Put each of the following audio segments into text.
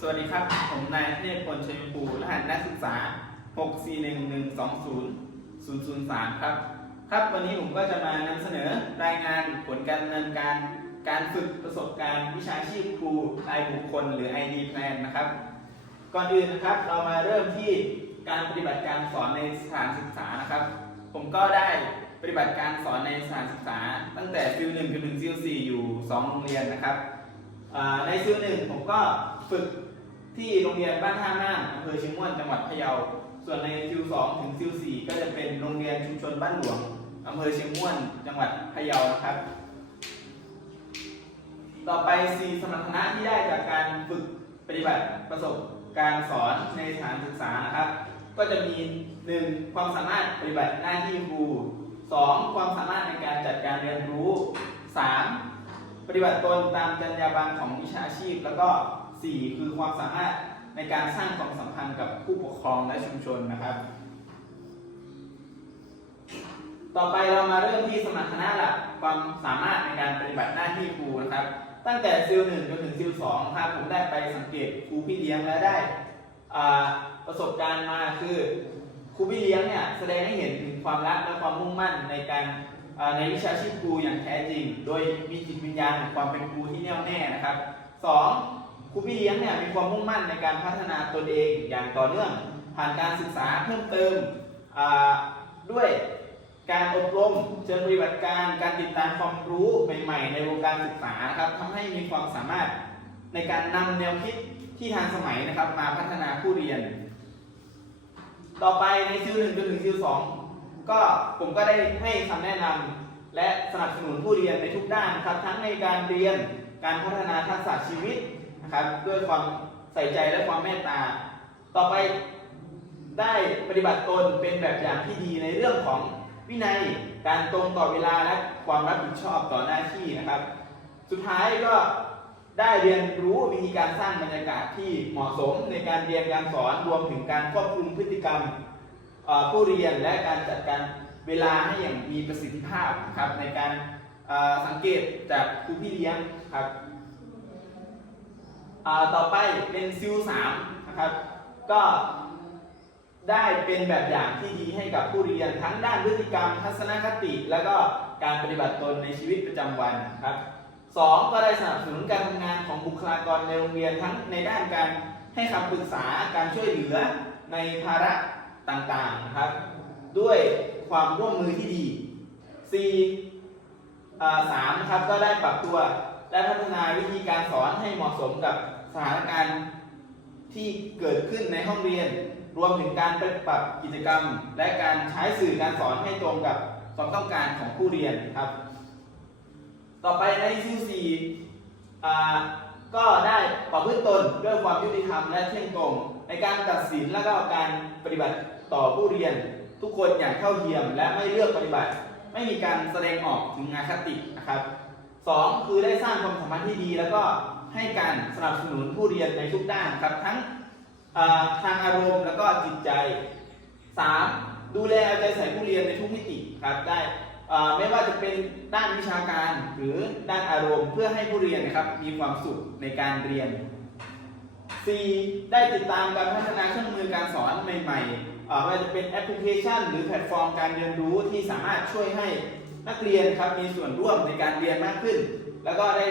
สวัสดีครับ ผมนายเทพพลชัยภูรหัสนักศึกษา 641120003 ครับ ครับ วันนี้ผมก็จะมานำเสนอรายงานผลการดำเนินการ การฝึกประสบการณ์วิชาชีพครูรายบุคคล หรือ ID Plan นะครับ ก่อนอื่นนะครับ เรามาเริ่มที่การปฏิบัติการสอนในสถานศึกษานะครับ ผมก็ได้ปฏิบัติการสอนในสถานศึกษา ตั้งแต่ฟิลหนึ่งจนถึงฟิลสี่อยู่สองโรงเรียนนะครับในซิลหนึ่งผมก็ฝึก ที่โรงเรียนบ้านท่าม่างอำเภอเชียงม่วนจังหวัดพะเยา ส่วนในซิลสองถึงซิลสี่ก็จะเป็นโรงเรียนชุมชนบ้านหลวงอำเภอเชียงม่วนจังหวัดพะเยานะครับ ต่อไปสี่สมรรถนะที่ได้จากการฝึกปฏิบัติประสบการสอนในสถานศึกษานะครับ ก็จะมี 1. ความสามารถปฏิบัติหน้าที่ครู 2. ความสามารถในการจัดการเรียนรู้ 3. ปฏิบัติตนตามจรรยาบรรณของวิชาชีพ แล้วก็ 4 คือความสามารถในการสร้างความสัมพันธ์กับผู้ปกครองและชุมชนนะครับ ต่อไปเรามาเริ่มที่สมรรถนะหลักความสามารถในการปฏิบัติหน้าที่ครูนะครับ ตั้งแต่ซิลหนึ่งจนถึงซิลสองครับผมได้ไปสังเกตครูพี่เลี้ยงและได้ประสบการณ์มาคือครูพี่เลี้ยงเนี่ยแสดงให้เห็นถึงความรักและความมุ่งมั่นในการในวิชาชีพครูอย่างแท้จริง โดยมีจิตวิญญาณของความเป็นครูที่แน่วแน่นะครับสอง รูพี่เลี้ยงเนี่ยมีความมุ่งมั่นในการพัฒนาตนเองอย่างต่อเนื่อง ผ่านการศึกษาเพิ่มเติมด้วยการอบรมเชิงปฏิบัติการการติดตามความรู้ใหม่ๆ ในวงการศึกษานะครับทำให้มีความสามารถในการนำแนวคิดที่ทันสมัยนะครับ มาพัฒนาผู้เรียน ต่อไปในซิลหนึ่งจนถึงซิลสองก็ผมก็ได้ให้คำแนะนำและสนับสนุนผู้เรียนในทุกด้านนะครับ ทั้งในการเรียนการพัฒนาทักษะชีวิต นะครับ ด้วยความใส่ใจและความเมตตา ต่อไปได้ปฏิบัติตนเป็นแบบอย่างที่ดีในเรื่องของวินัยการตรงต่อเวลาและความรับผิดชอบต่อหน้าที่นะครับ สุดท้ายก็ได้เรียนรู้วิธีการสร้างบรรยากาศที่เหมาะสมในการเรียนการสอนรวมถึงการควบคุมพฤติกรรมผู้เรียนและการจัดการเวลาให้อย่างมีประสิทธิภาพนะครับในการสังเกตจากครูพี่เลี้ยงครับ ต่อไปเป็นซิลสามนะครับ ก็ได้เป็นแบบอย่างที่ดีให้กับผู้เรียนทั้งด้านพฤติกรรม ทัศนคติ แล้วก็การปฏิบัติตนในชีวิตประจำวันครับสองก็ได้สนับสนุนการทำงานของบุคลากรในโรงเรียนทั้งในด้านการให้คำปรึกษาการช่วยเหลือในภาระต่างๆนะครับ ด้วยความร่วมมือที่ดี 4. อ่าสามนะครับก็ได้ปรับตัวและพัฒนาวิธีการสอนให้เหมาะสมกับ สถานการณ์ที่เกิดขึ้นในห้องเรียน รวมถึงการปรับกิจกรรม และการใช้สื่อการสอนให้ตรงกับความต้องการของผู้เรียนครับ ต่อไปในซิลสี่อ่าก็ได้ประพฤติตนด้วยความยุติธรรมและเที่ยงตรง ในการตัดสินและก็การปฏิบัติต่อผู้เรียน ทุกคนอย่างเท่าเทียม และไม่เลือกปฏิบัติ ไม่มีการแสดงออกถึงอคตินะครับสองคือได้สร้างความสัมพันธ์ที่ดี แล้วก็ ให้การสนับสนุนผู้เรียนในทุกด้านครับทั้งทางอารมณ์แล้วก็จิตใจ 3. ดูแลเอาใจใส่ผู้เรียนในทุกมิติครับได้ไม่ว่าจะเป็นด้านวิชาการหรือด้านอารมณ์เพื่อให้ผู้เรียนนะครับมีความสุขในการเรียน 4. ได้ติดตามการพัฒนาเครื่องมือการสอนใหม่ๆไม่ว่าจะเป็นแอปพลิเคชัน หรือแพลตฟอร์มการเรียนรู้ที่สามารถช่วยให้นักเรียนครับมีส่วนร่วมในการเรียนมากขึ้น แล้วก็ได้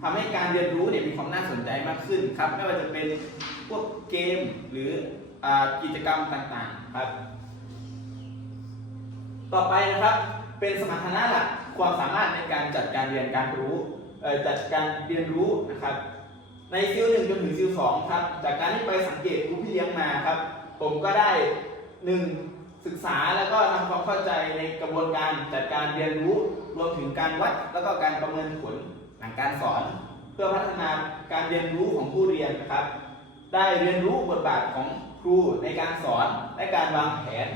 ทำให้การเรียนรู้เนี่ยมีความน่าสนใจมากขึ้นครับ ไม่ว่าจะเป็นพวกเกมหรืออกิจกรรมต่างๆครับ ต่อไปนะครับเป็นสมรรถนะหลักความสามารถในการจัดการเรียนการรู้จัดการเรียนรู้นะครับ ในซิลหนึ่งจนถึงซิลสองครับ จากการที่ไปสังเกตครูพี่เลี้ยงมาครับ ผมก็ได้หนึ่งศึกษาแล้วก็ทำความเข้าใจในกระบวนการจัดการเรียนรู้ รวมถึงการวัดแล้วก็การประเมินผล หลังการสอนเพื่อพัฒนาการเรียนรู้ของผู้เรียนนะครับ ได้เรียนรู้บทบาทของครูในการสอนและการวางแผน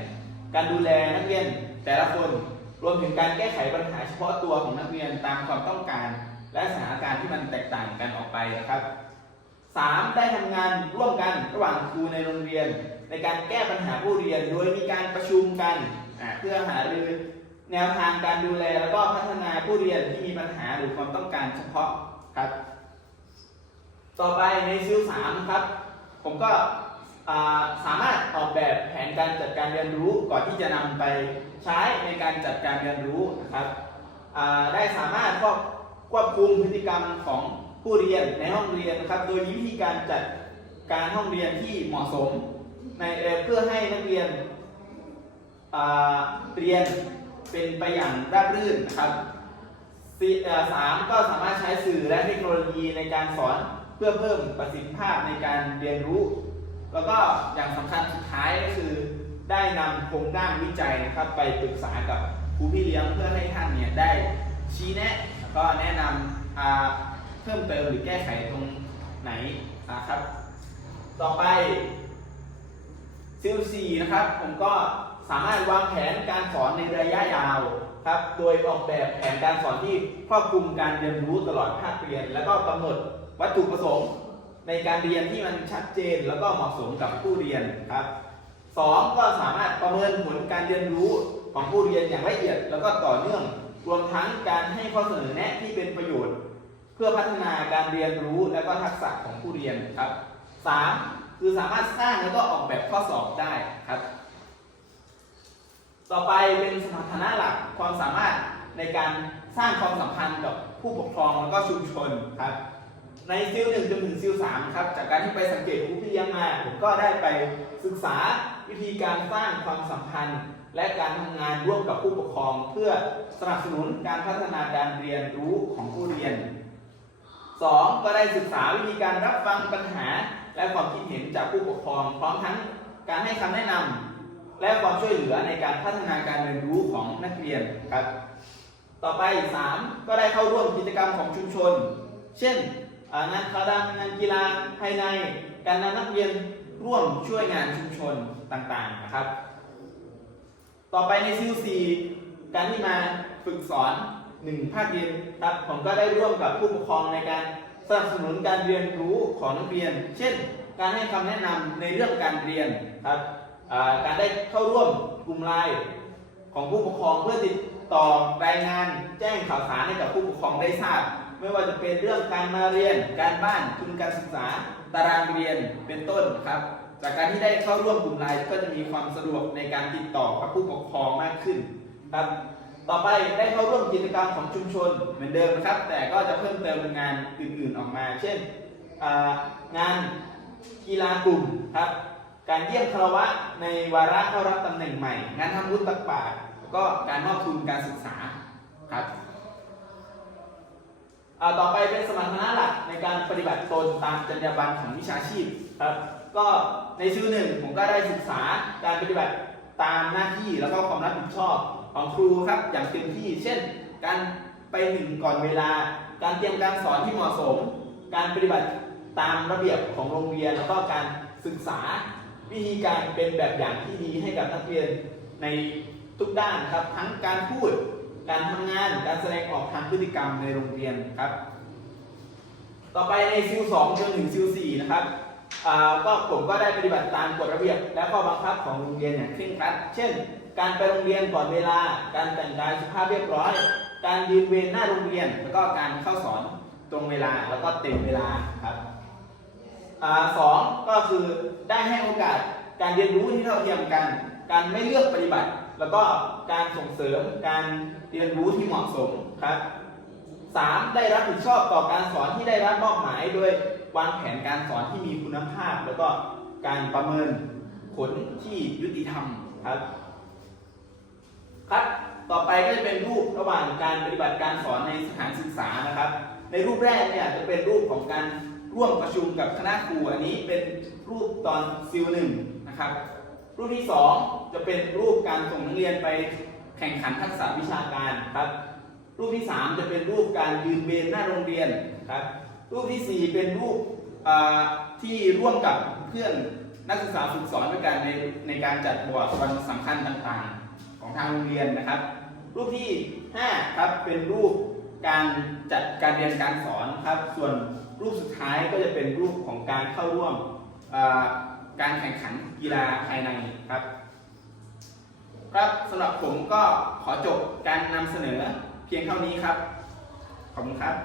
การดูแลนักเรียนแต่ละคนรวมถึงการแก้ไขปัญหาเฉพาะตัวของนักเรียนตามความต้องการ และสถานการณ์ที่มันแตกต่างกันออกไปนะครับ 3. ได้ทำงานร่วมกันระหว่างครูในโรงเรียน ในการแก้ปัญหาผู้เรียนโดยมีการประชุมกันเพื่อหารือ แนวทางการดูแลแล้วก็พัฒนาผู้เรียนที่มีปัญหาหรือความต้องการเฉพาะครับ ต่อไปในซิลสามครับ ผมก็อ่าสามารถออกแบบแผนการจัดการเรียนรู้ก่อนที่จะนำไปใช้ในการจัดการเรียนรู้นะครับอ่าได้สามารถควบควบคุมพฤติกรรมของผู้เรียนในห้องเรียนนะครับ โดยมีวิธีการจัดการห้องเรียนที่เหมาะสมในเอ่อเพื่อให้นักเรียนอ่าเรียน เป็นไปอย่างราบรื่นนะครับสามก็สามารถใช้สื่อและเทคโนโลยีในการสอนเพื่อเพิ่มประสิทธิภาพในการเรียนรู้ แล้วก็อย่างสำคัญสุดท้ายก็คือได้นำโครงร่างวิจัยนะครับ ไปปรึกษากับครูพี่เลี้ยงเพื่อให้ท่านเนี่ยได้ชี้แนะแล้วก็แนะนำเพิ่มเติมหรือแก้ไขตรงไหนนะครับ ต่อไปซิลซีนะครับผมก็ สามารถวางแผนการสอนในระยะยาวครับ โดยออกแบบแผนการสอนที่ครอบคลุมการเรียนรู้ตลอดภาคเรียน แล้วก็กำหนดวัตถุประสงค์ ในการเรียนที่มันชัดเจนแล้วก็เหมาะสมกับผู้เรียนครับสองก็สามารถประเมินผลการเรียนรู้ของผู้เรียนอย่างละเอียด แล้วก็ต่อเนื่อง รวมทั้งการให้ข้อเสนอแนะที่เป็นประโยชน์ เพื่อพัฒนาการเรียนรู้และก็ทักษะของผู้เรียนครับสามคือสามารถสร้างแล้วก็ออกแบบข้อสอบได้ครับ ต่อไปเป็นสมรรถนะหลักความสามารถในการสร้างความสัมพันธ์กับผู้ปกครองแล้วก็ชุมชนครับในซิลหนึ่งจนถึงซิลสามครับจากการที่ไปสังเกตครูพี่เลี้ยงมาผมก็ได้ไปศึกษาวิธีการสร้างความสัมพันธ์ และการทำงานร่วมกับผู้ปกครอง เพื่อสนับสนุนการพัฒนาการเรียนรู้ของผู้เรียนสองก็ได้ศึกษาวิธีการรับฟังปัญหา และความคิดเห็นจากผู้ปกครอง พร้อมทั้งการให้คำแนะนำ และความช่วยเหลือในการพัฒนาการเรียนรู้ของนักเรียนครับ ต่อไป 3 ก็ได้เข้าร่วมกิจกรรมของชุมชน เช่นงานคาดามงานกีฬาภายใน การนำนักเรียนร่วมช่วยงานชุมชนต่างๆนะครับ ต่อไปในซิลซีการที่มาฝึกสอนหนึ่งภาคเรียนครับผมก็ได้ร่วมกับผู้ปกครองในการสนับสนุนการเรียนรู้ของนักเรียน เช่น การให้คำแนะนำในเรื่องการเรียนครับ การได้เข้าร่วมกลุ่มไลน์ของผู้ปกครองเพื่อติดต่อรายงานแจ้งข่าวสารให้กับผู้ปกครองได้ทราบ ไม่ว่าจะเป็นเรื่องการมาเรียน การบ้านทุนการศึกษา ตารางเรียนเป็นต้นครับ จากการที่ได้เข้าร่วมกลุ่มไลน์ก็จะมีความสะดวกในการติดต่อกับผู้ปกครองมากขึ้นครับต่อไปได้เข้าร่วมกิจกรรมของชุมชนเหมือนเดิมนะครับ แต่ก็จะเพิ่มเติมงานอื่นๆออกมา เช่นงานกีฬากลุ่มครับ การเยี่ยมคารวะในวาระเข้ารับตำแหน่งใหม่ งานทำบุญตักบาตรแล้วก็การมอบทุนการศึกษาครับต่อไปเป็นสมรรถนะหลักในการปฏิบัติตนตามจรรยาบรรณของวิชาชีพครับก็ในชื่อหนึ่งผมก็ได้ศึกษาการปฏิบัติตามหน้าที่แล้วก็ความรับผิดชอบของครูครับอย่างเต็มที่ เช่น การไปถึงก่อนเวลา การเตรียมการสอนที่เหมาะสม การปฏิบัติตามระเบียบของโรงเรียน แล้วก็การศึกษา วิธีการเป็นแบบอย่างที่ดีให้กับนักเรียนในทุกด้านครับ ทั้งการพูด การทำงาน การแสดงออกทางพฤติกรรมในโรงเรียนครับ ต่อไปในซิล2จนถึงซิล4นะครับอ่าก็ผมก็ได้ปฏิบัติตามกฎระเบียบ และข้อบังคับของโรงเรียนอย่างเคร่งครัด เช่น การไปโรงเรียนก่อนเวลา การแต่งกายสุภาพเรียบร้อย การยืนเวรหน้าโรงเรียน แล้วก็การเข้าสอนตรงเวลาแล้วก็เต็มเวลาครับ สองก็คือได้ให้โอกาสการเรียนรู้ที่เท่าเทียมกัน การไม่เลือกปฏิบัติ แล้วก็การส่งเสริมการเรียนรู้ที่เหมาะสมครับสามได้รับผิดชอบต่อการสอนที่ได้รับมอบหมายโดยวางแผนการสอนที่มีคุณภาพ แล้วก็การประเมินผลที่ยุติธรรมครับครับต่อไปก็จะเป็นรูประหว่างการปฏิบัติการสอนในสถานศึกษานะครับ ในรูปแรกเนี่ยจะเป็นรูปของการ ร่วมประชุมกับคณะครูอันนี้เป็นรูปตอนซิลหนึ่งนะครับ รูปที่สองจะเป็นรูปการส่งนักเรียนไปแข่งขันทักษะวิชาการครับ รูปที่สามจะเป็นรูปการยืนเวรหน้าโรงเรียนครับ รูปที่สี่เป็นรูปที่ร่วมกับเพื่อนนักศึกษาฝึกสอนด้วยกันในในการจัดบวชวันสำคัญต่างๆ ของทางโรงเรียนนะครับ รูปที่5ครับเป็นรูป การจัดการเรียนการสอนครับ ส่วนรูปสุดท้ายก็จะเป็นรูปของการเข้าร่วมการแข่งขันกีฬาภายในครับครับสำหรับผมก็ขอจบการนำเสนอเพียงเท่านี้ครับ ขอบคุณครับ